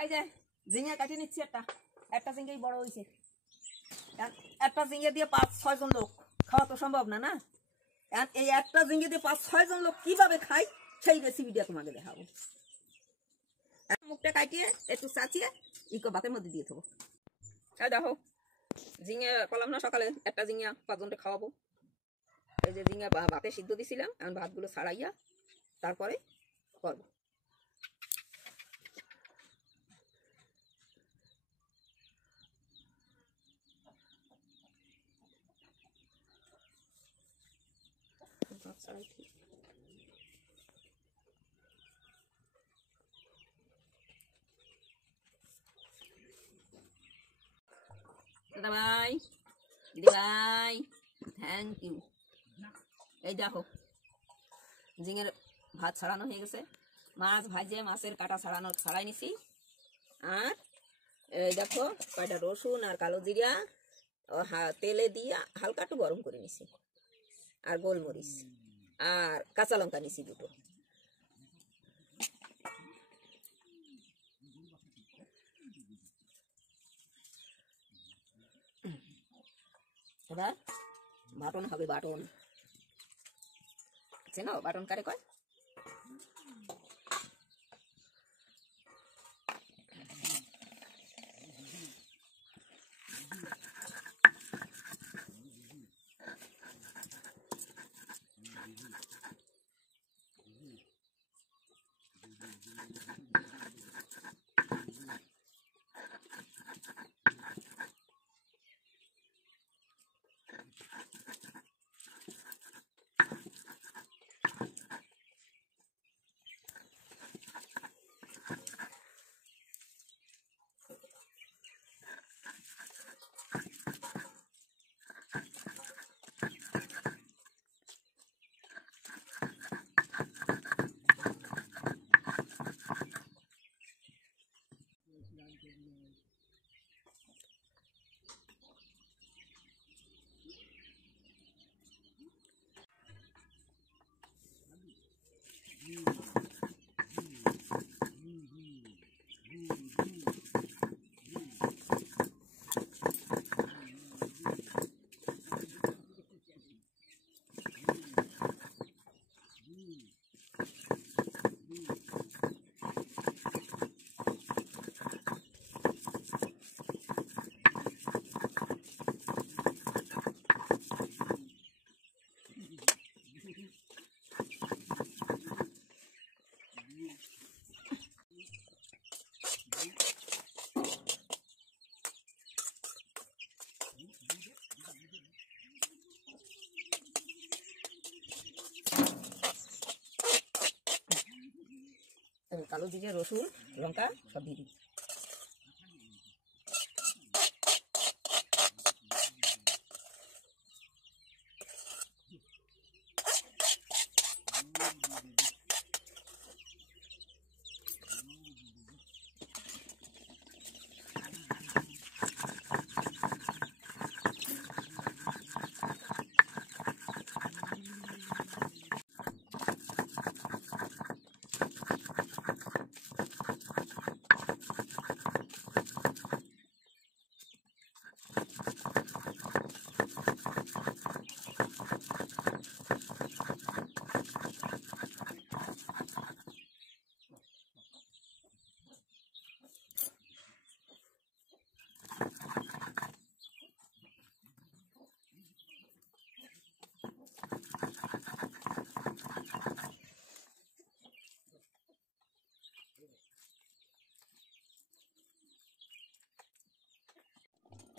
এই যে ঝিঙে কাটিয়ে নিচ্ছি, একটা ঝিঙেই বড় হয়েছে। একটা ঝিঙে দিয়ে 5-6 জন লোক খাওয়া তো সম্ভব না, না? এই একটা ঝিঙে দিয়ে 5-6 জন লোক কিভাবে খায় সেই রেসিপিটা তোমাকে দেখাবো। মুখটা কাটিয়ে একটু চাচিয়ে ভাতের মধ্যে দিয়ে দেবো। দেখো ঝিঙে করলাম না সকালে, একটা ঝিঙে 5 জনকে খাওয়াবো। এই যে ঝিঙে ভাতে সিদ্ধ দিছিলাম, এখন ভাতগুলো ছাড়াইয়া তারপরে করবো। দাদা ভাই, দিদি ভাই, থ্যাংক ইউ। এই দেখো ঝিঙের ভাত ছাড়ানো হয়ে গেছে, মাছ ভাজে মাছের কাটা ছাড়াই নিছি। আর এই দেখো কয়টা রসুন আর কালো জিরা তেলে দিয়ে হালকা একটু গরম করে নিছি, আর গোলমরিচ আর কাঁচা লঙ্কা নিছি 2টো। এবার বাটন হবে, বাটন চেনো? বাটন কারে কয়? কালো জিরে রসুন লঙ্কা সব দিয়ে দিই।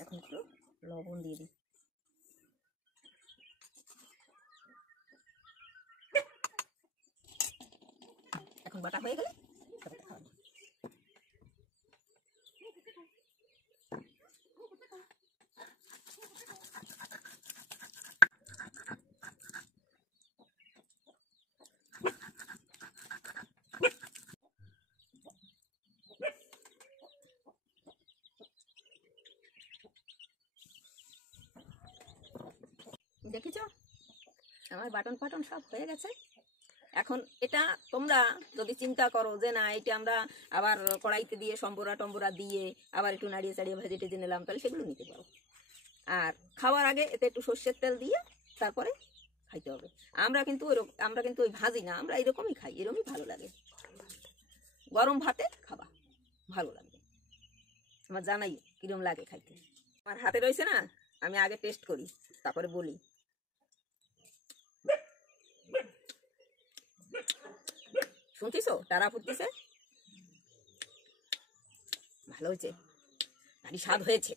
এখন একটু লবণ দিয়ে দিই। এখন বাটা হয়ে গেলে দেখেছ আমার বাটন ফাটন সব হয়ে গেছে। এখন এটা তোমরা যদি চিন্তা করো যে না এটা আমরা আবার কড়াইতে দিয়ে সম্বরা টম্বরা দিয়ে আবার একটু নাড়িয়ে চাড়িয়ে ভেজে টেজে নিলাম, তাহলে সেগুলো নিতে পারো। আর খাওয়ার আগে এতে একটু সর্ষের তেল দিয়ে তারপরে খাইতে হবে। আমরা কিন্তু ওই ভাজি না, আমরা এরকমই খাই, এরকমই ভালো লাগে। গরম ভাতে খাবা, ভালো লাগবে। আমার জানাই কিরম লাগে খাইতে। আমার হাতে রয়েছে না, আমি আগে টেস্ট করি তারপরে বলি। শুনছিস তারা ফুটতেছে, ভালো হয়েছে, ভারী স্বাদ হয়েছে।